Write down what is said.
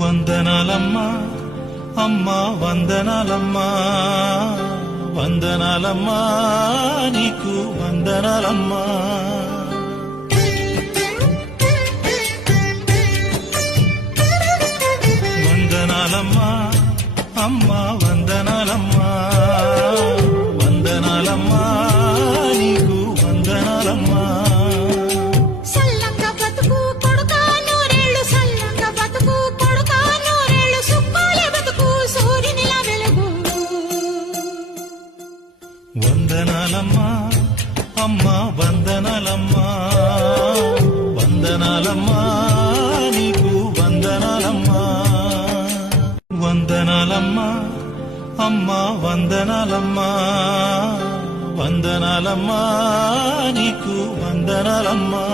వందనాలమ్మా అమ్మా వందనాలమ్మా వందనాలమ్మా నీకు వందనాలమ్మా వందనాలమ్మా అమ్మా వందనాలమ్మా వందనాలమ్మా నీకు వందనాలమ్మా వందనాలమ్మా అమ్మా వందనాలమ్మా వందనాలమ్మా నీకు వందనాలమ్మా వందనాలమ్మా అమ్మా వందనాలమ్మా వందనాలమ్మా నీకు వందనాలమ్మా